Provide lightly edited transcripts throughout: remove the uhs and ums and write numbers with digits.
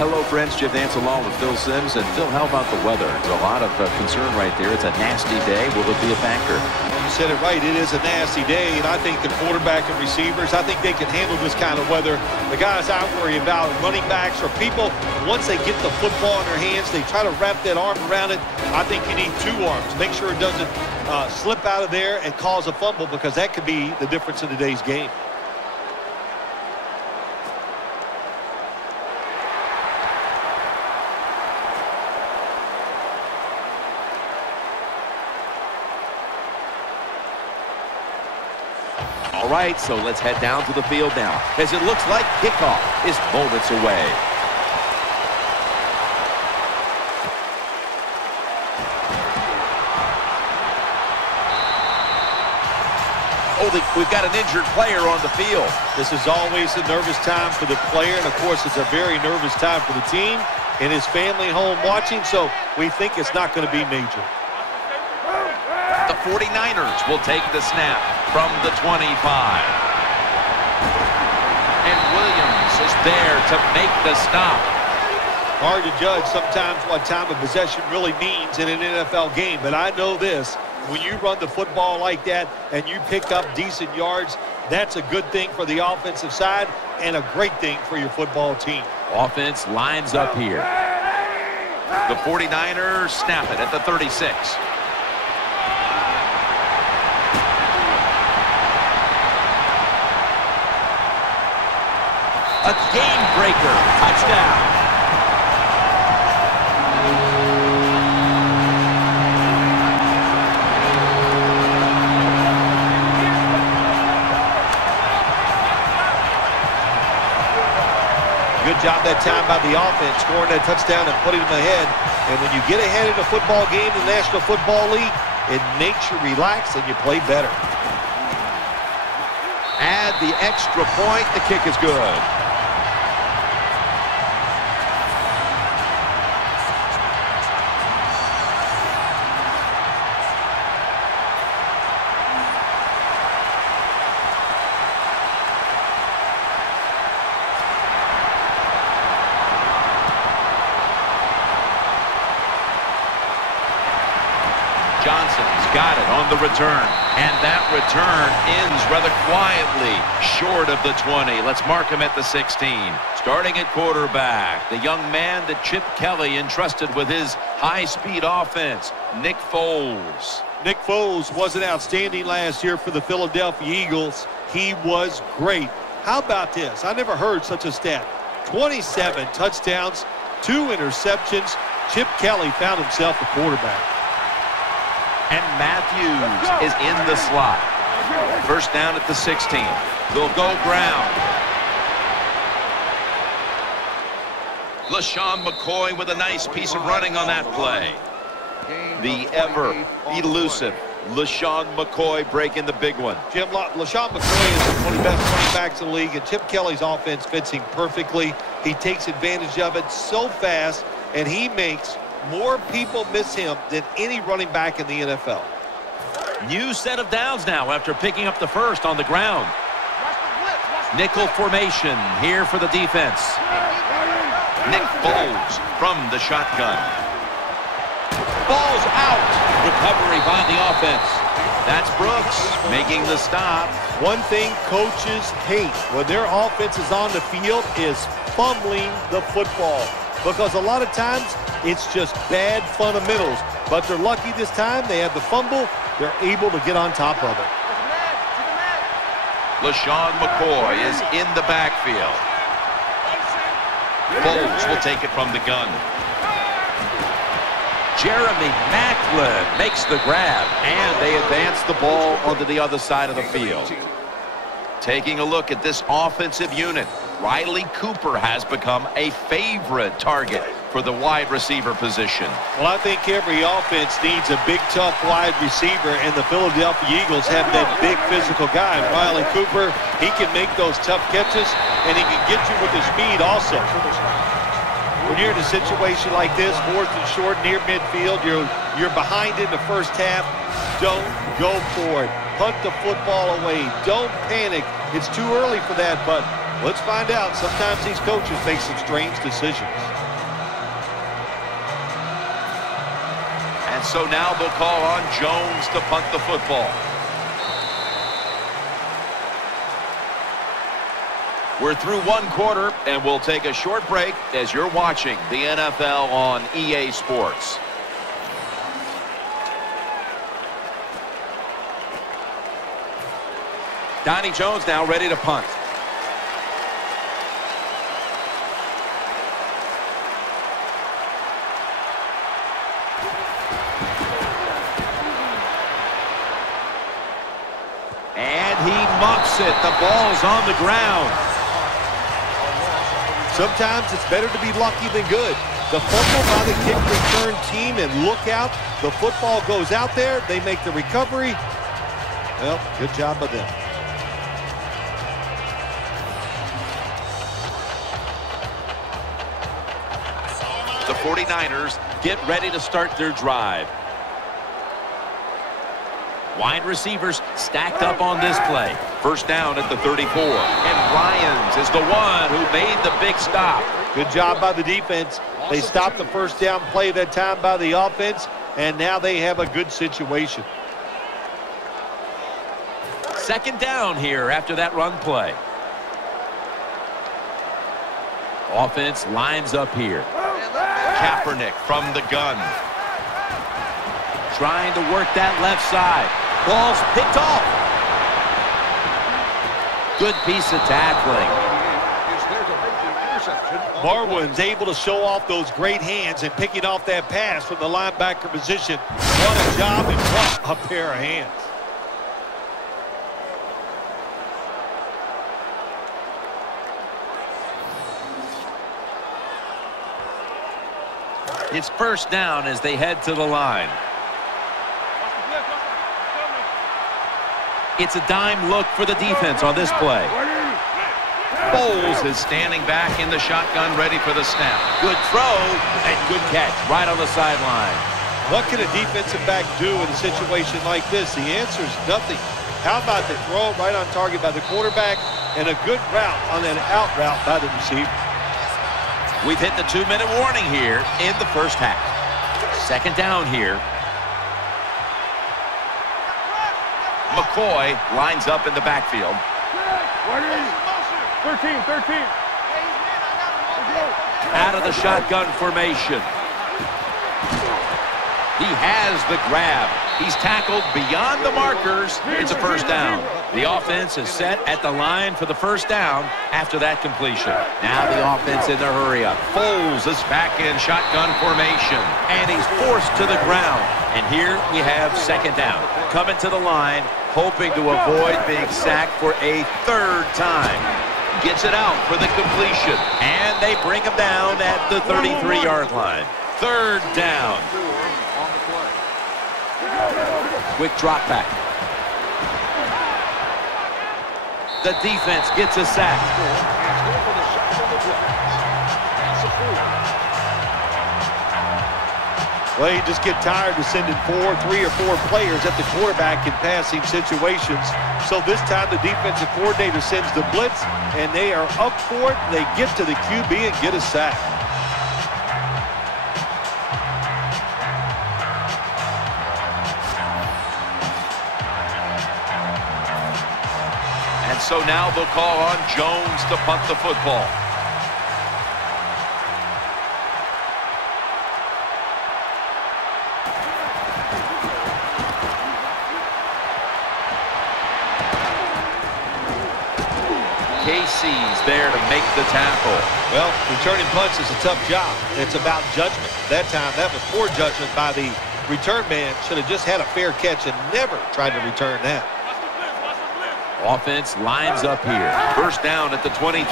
Hello, friends. Jim Nance along with Phil Simms. And Phil, how about the weather? There's a lot of concern right there. It's a nasty day. Will it be a factor? You said it right. It is a nasty day, and I think the quarterback and receivers, I think they can handle this kind of weather. The guys I worry about, running backs or people, once they get the football in their hands, they try to wrap that arm around it. I think you need two arms. Make sure it doesn't slip out of there and cause a fumble, because that could be the difference in today's game. All right, so let's head down to the field now, as it looks like kickoff is moments away. Oh, we've got an injured player on the field. This is always a nervous time for the player, and of course it's a very nervous time for the team and his family home watching, so we think it's not going to be major. The 49ers will take the snap from the 25. And Williams is there to make the stop. Hard to judge sometimes what time of possession really means in an NFL game, but I know this. When you run the football like that and you pick up decent yards, that's a good thing for the offensive side and a great thing for your football team. Offense lines up here. The 49ers snap it at the 36. A game-breaker touchdown. Good job that time by the offense, scoring that touchdown and putting them ahead. And when you get ahead in a football game in the National Football League, it makes you relax and you play better. Add the extra point. The kick is good. Johnson's got it on the return, and that return ends rather quietly short of the 20. Let's mark him at the 16. Starting at quarterback, the young man that Chip Kelly entrusted with his high-speed offense, Nick Foles. Nick Foles wasn't outstanding last year for the Philadelphia Eagles. He was great. How about this? I never heard such a stat. 27 touchdowns, 2 interceptions. Chip Kelly found himself a quarterback. And Matthews is in the slot. First down at the 16. They'll go ground. LaShawn McCoy with a nice piece of running on that play. The ever elusive LaShawn McCoy breaking the big one. Jim, LaShawn McCoy is one of the best running backs in the league, and Chip Kelly's offense fits him perfectly. He takes advantage of it so fast, and he makes more people miss him than any running back in the NFL. New set of downs now after picking up the first on the ground. Nickel formation here for the defense. Nick Foles from the shotgun. Ball's out. Recovery by the offense. That's Brooks making the stop. One thing coaches hate when their offense is on the field is fumbling the football, because a lot of times it's just bad fundamentals. But they're lucky this time. They have the fumble. They're able to get on top of it. LaShawn McCoy is in the backfield. Foles will take it from the gun. Jeremy Maclin makes the grab, and they advance the ball onto the other side of the field. Taking a look at this offensive unit, Riley Cooper has become a favorite target for the wide receiver position. Well, I think every offense needs a big, tough wide receiver, and the Philadelphia Eagles have that big physical guy. Riley Cooper, he can make those tough catches, and he can get you with his speed also. When you're in a situation like this, 4th and short near midfield, you're behind in the first half, don't go for it. Punt the football away. Don't panic. It's too early for that, but Let's find out. Sometimes these coaches make some strange decisions. And so now they'll call on Jones to punt the football. We're through one quarter, and we'll take a short break as you're watching the NFL on EA Sports. Donnie Jones now ready to punt. And he muffs it. The ball's on the ground. Sometimes it's better to be lucky than good. The fumble by the kick return team, and look out. The football goes out there. They make the recovery. Well, good job by them. The 49ers get ready to start their drive. Wide receivers stacked up on this play. First down at the 34. And Ryans is the one who made the big stop. Good job by the defense. They stopped the first down play that time by the offense, and now they have a good situation. Second down here after that run play. Offense lines up here. Kaepernick from the gun. Trying to work that left side. Ball's picked off. Good piece of tackling. Marwin's able to show off those great hands and picking off that pass from the linebacker position. What a job and what a pair of hands. It's first down as they head to the line. It's a dime look for the defense on this play. Bowles is standing back in the shotgun ready for the snap. Good throw and good catch right on the sideline. What can a defensive back do in a situation like this? The answer is nothing. How about the throw right on target by the quarterback and a good route on that out route by the receiver? We've hit the 2-minute warning here in the first half. Second down here. McCoy lines up in the backfield. 13. Out of the shotgun formation. He has the grab. He's tackled beyond the markers. It's a first down. The offense is set at the line for the first down after that completion. Now the offense in the hurry up. Foles is back in shotgun formation, and he's forced to the ground. And here we have second down. Coming to the line, hoping to avoid being sacked for a third time. Gets it out for the completion, and they bring him down at the 33-yard line. Third down. Quick drop back. The defense gets a sack. Well, you just get tired of sending 3 or 4 players at the quarterback in passing situations. So this time the defensive coordinator sends the blitz, and they are up for it. They get to the QB and get a sack. And so now they'll call on Jones to punt the football. Casey's there to make the tackle. Well, returning punts is a tough job. It's about judgment. That time, that was poor judgment by the return man. Should have just had a fair catch and never tried to return that. Offense lines up here. First down at the 23.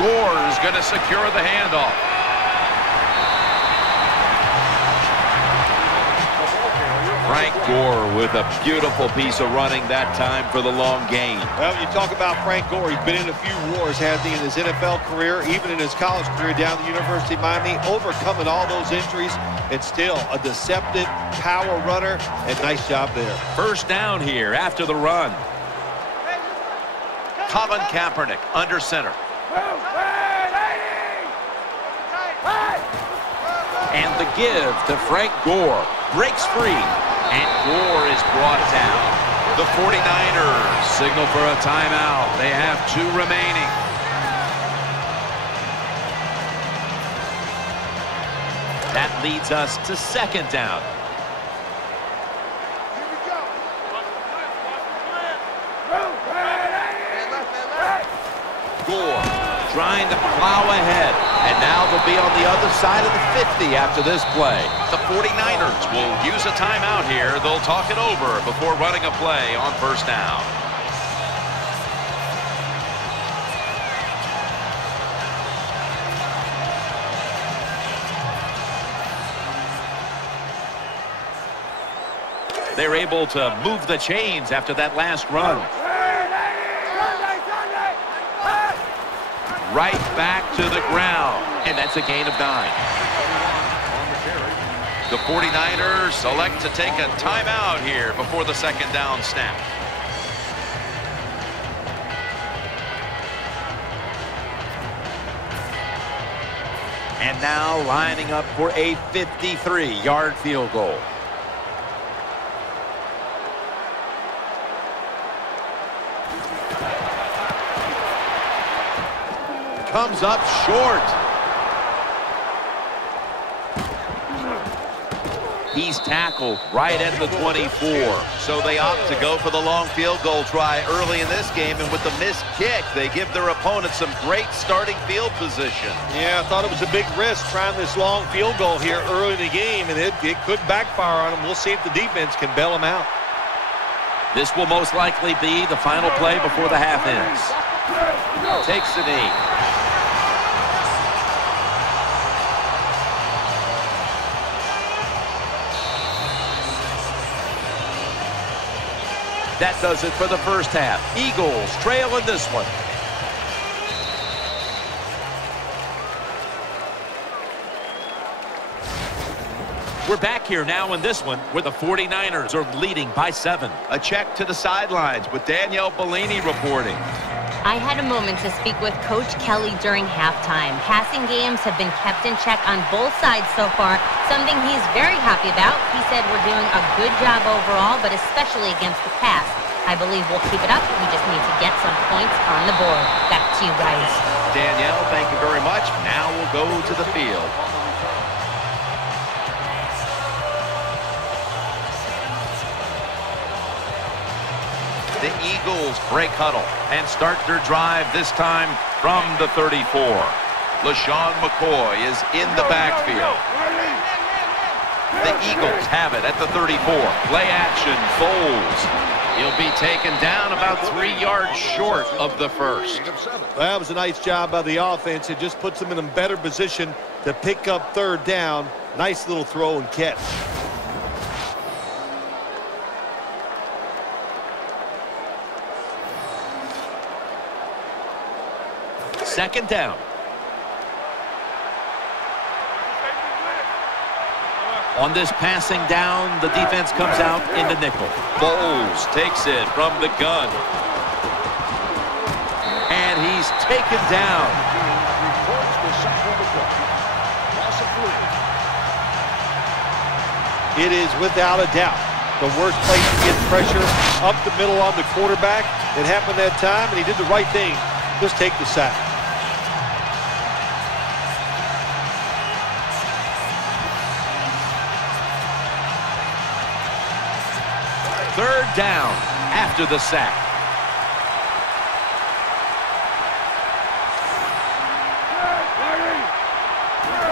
Gore's going to secure the handoff. Frank Gore with a beautiful piece of running that time for the long gain. Well, you talk about Frank Gore. He's been in a few wars, hasn't he, in his NFL career, even in his college career down at the University of Miami, overcoming all those injuries, and still a deceptive power runner, and nice job there. First down here after the run. Colin Kaepernick under center. give to Frank Gore. Breaks free, and Gore is brought down. The 49ers signal for a timeout. They have 2 remaining. That leads us to 2nd down. Gore trying to plow ahead, and now they'll be on the other side of the 50 after this play. The 49ers will use a timeout here. They'll talk it over before running a play on 1st down. They're able to move the chains after that last run. Right back to the ground, and that's a gain of 9. The 49ers select to take a timeout here before the 2nd down snap. And now lining up for a 53-yard field goal. Comes up short. He's tackled right at the 24. So they opt to go for the long field goal try early in this game, and with the missed kick, they give their opponent some great starting field position. Yeah, I thought it was a big risk trying this long field goal here early in the game, and it could backfire on them. We'll see if the defense can bail them out. This will most likely be the final play before the half ends. Takes the knee. That does it for the 1st half. Eagles trail in this one. We're back here now in this one where the 49ers are leading by 7. A check to the sidelines with Danielle Bellini reporting. I had a moment to speak with Coach Kelly during halftime. Passing games have been kept in check on both sides so far, something he's very happy about. He said we're doing a good job overall, but especially against the pass. I believe we'll keep it up. We just need to get some points on the board. Back to you guys. Danielle, thank you very much. Now we'll go to the field. The Eagles break huddle and start their drive, this time from the 34. LaShawn McCoy is in the backfield. The Eagles have it at the 34. Play action, Foles. He'll be taken down about 3 yards short of the 1st. That was a nice job by the offense. It just puts them in a better position to pick up 3rd down. Nice little throw and catch. Second down. On this passing down, the defense comes out in the nickel. Foles takes it from the gun. And he's taken down. It is without a doubt the worst place to get pressure up the middle on the quarterback. It happened that time, and he did the right thing. Just take the sack. Third down after the sack.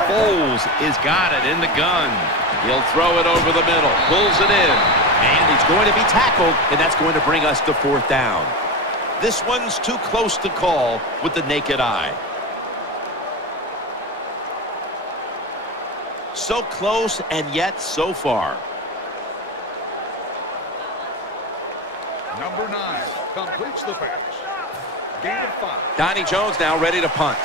Foles has got it in the gun. He'll throw it over the middle, pulls it in, and he's going to be tackled, and that's going to bring us to 4th down. This one's too close to call with the naked eye. So close and yet so far. Number 9 completes the pass. Gain of 5. Donnie Jones now ready to punt.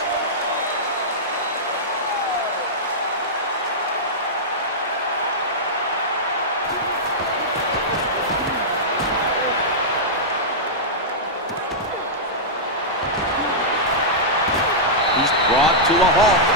He's brought to a halt.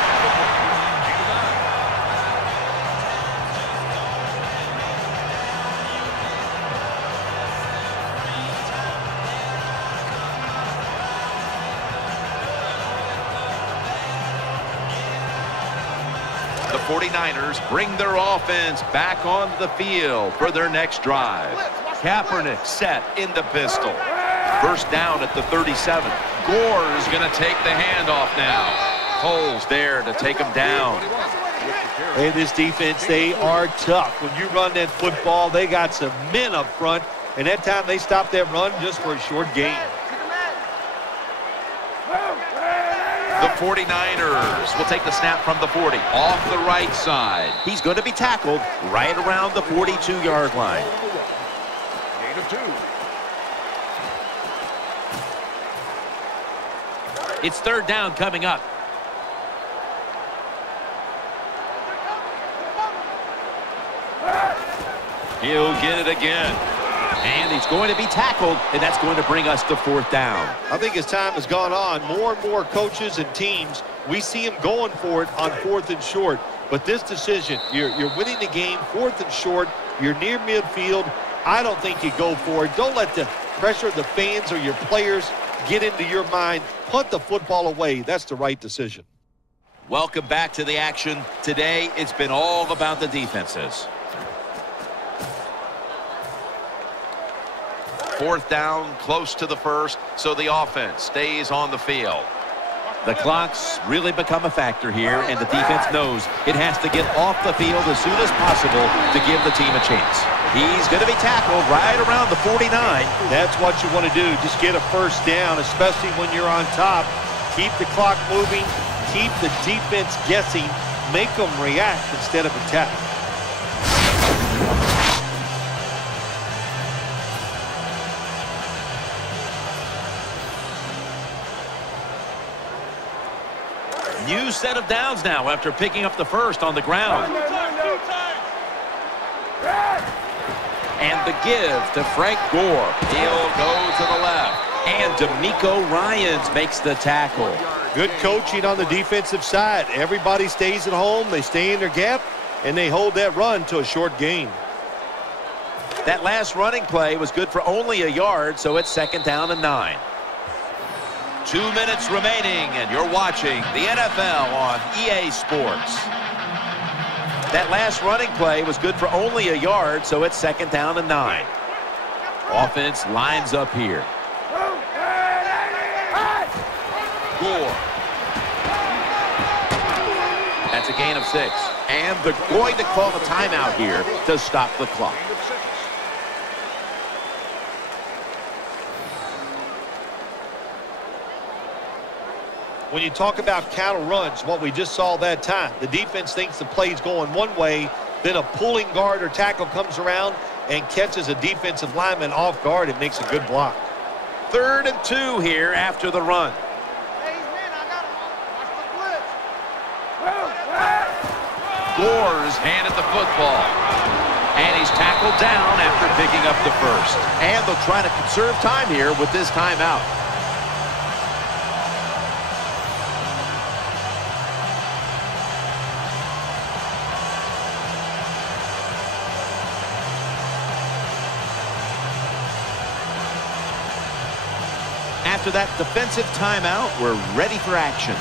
The 49ers bring their offense back onto the field for their next drive. Kaepernick set in the pistol. First down at the 37. Gore is going to take the handoff now. Cole's there to take him down. Hey, this defense, they are tough. When you run that football, they got some men up front, and that time they stopped that run just for a short gain. The 49ers will take the snap from the 40. Off the right side. He's going to be tackled right around the 42-yard line. Gain of 2. It's third down coming up. He'll get it again. And he's going to be tackled, and that's going to bring us to fourth down. I think as time has gone on, more and more coaches and teams, we see them going for it on 4th and short. But this decision, you're winning the game, 4th and short, you're near midfield. I don't think you go for it. Don't let the pressure of the fans or your players get into your mind. Punt the football away. That's the right decision. Welcome back to the action. Today, it's been all about the defenses. Fourth down, close to the first, so the offense stays on the field. The clock's really become a factor here, and the defense knows it has to get off the field as soon as possible to give the team a chance. He's going to be tackled right around the 49. That's what you want to do. Just get a first down, especially when you're on top. Keep the clock moving. Keep the defense guessing. Make them react instead of attack. New set of downs now after picking up the first on the ground. And the give to Frank Gore. He'll go to the left. And D'Amico Ryans makes the tackle. Good coaching on the defensive side. Everybody stays at home. They stay in their gap, and they hold that run to a short gain. That last running play was good for only a yard, so it's second down and 9. 2 minutes remaining, and you're watching the NFL on EA Sports. That last running play was good for only a yard, so it's second down and 9. Offense lines up here. Gore. That's a gain of 6. And they're going to call a timeout here to stop the clock. When you talk about counter runs, what we just saw that time, the defense thinks the play's going one way, then a pulling guard or tackle comes around and catches a defensive lineman off guard. It makes a good block. 3rd and 2 here after the run. Gore's handed the football. And he's tackled down after picking up the first. And they'll try to conserve time here with this timeout. After that defensive timeout, we're ready for action.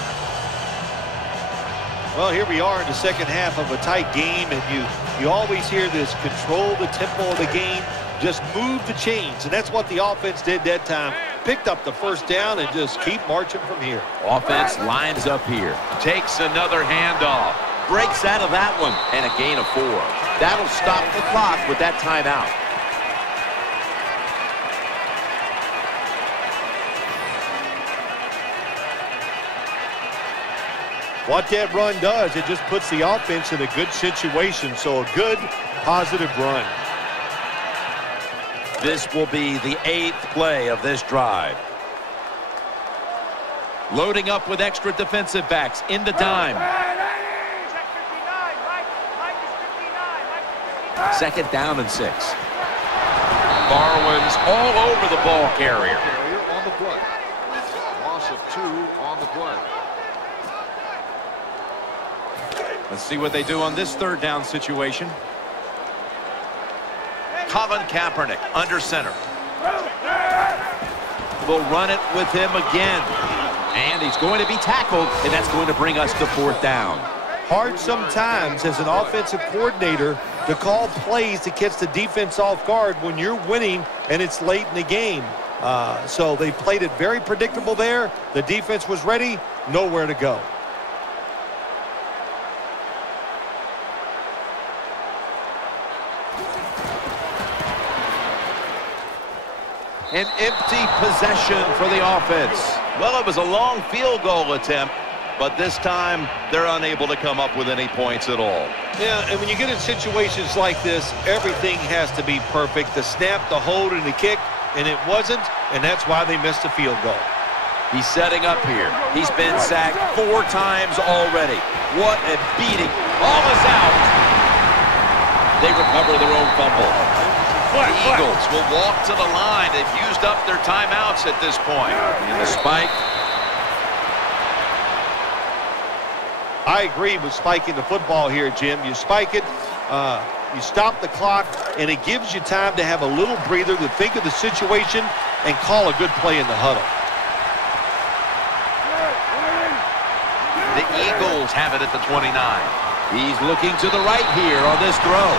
Well, here we are in the second half of a tight game, and you always hear this: control the tempo of the game, just move the chains, and that's what the offense did that time. Picked up the first down and just keep marching from here. Offense lines up here, takes another handoff, breaks out of that one, and a gain of 4. That'll stop the clock with that timeout. What that run does, it just puts the offense in a good situation. So a good, positive run. This will be the 8th play of this drive. Loading up with extra defensive backs in the dime. Second down and 6. Barwin's all over the ball carrier. On the play. Loss of 2 on the play. Let's see what they do on this third down situation. Colin Kaepernick under center. We'll run it with him again. And he's going to be tackled, and that's going to bring us to fourth down. hard sometimes as an offensive coordinator to call plays to catch the defense off guard when you're winning and it's late in the game. So they played it very predictable there. The defense was ready, nowhere to go. An empty possession for the offense. Well, it was a long field goal attempt, but this time they're unable to come up with any points at all. Yeah, and when you get in situations like this, everything has to be perfect. The snap, the hold, and the kick, and it wasn't, and that's why they missed the field goal. He's setting up here. He's been sacked 4 times already. What a beating. All is out. They recover their own fumble. The Eagles will walk to the line. They've used up their timeouts at this point. And the spike. I agree with spiking the football here, Jim. You spike it, you stop the clock, and it gives you time to have a little breather to think of the situation and call a good play in the huddle. The Eagles have it at the 29. He's looking to the right here on this throw.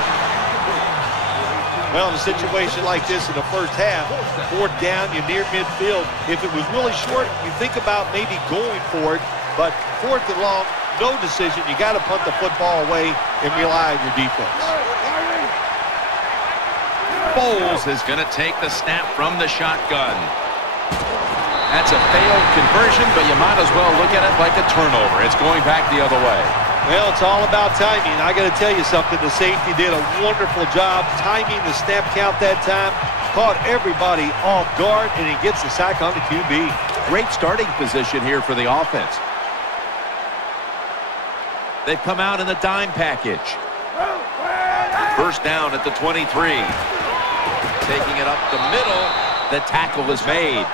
Well, in a situation like this in the first half, 4th down, you're near midfield. If it was really short, you think about maybe going for it, but 4th and long, no decision. You got to punt the football away and rely on your defense. Bowles is going to take the snap from the shotgun. That's a failed conversion, but you might as well look at it like a turnover. It's going back the other way. Well, it's all about timing. I got to tell you something. The safety did a wonderful job timing the snap count that time. Caught everybody off guard, and he gets the sack on the QB. Great starting position here for the offense. They've come out in the dime package. First down at the 23. Taking it up the middle. The tackle is made.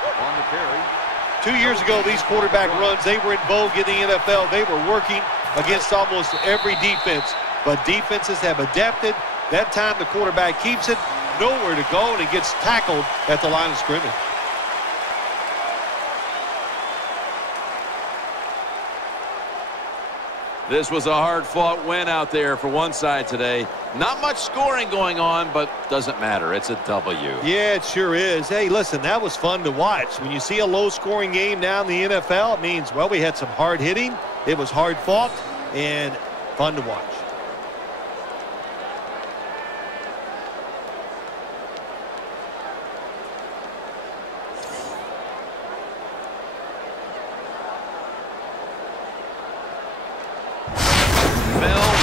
2 years ago, these quarterback runs, they were in vogue in the NFL. They were working against almost every defense. But defenses have adapted. That time the quarterback keeps it, nowhere to go, and he gets tackled at the line of scrimmage. This was a hard-fought win out there for one side today. Not much scoring going on, but doesn't matter. It's a W. Yeah, it sure is. Hey, listen, that was fun to watch. When you see a low-scoring game now in the NFL, it means, well, we had some hard hitting. It was hard-fought and fun to watch.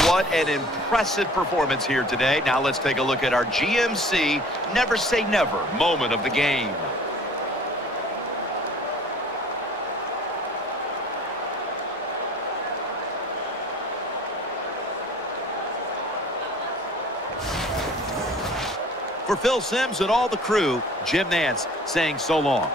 What an impressive performance here today. Now let's take a look at our GMC Never Say Never moment of the game. For Phil Simms and all the crew, Jim Nantz saying so long.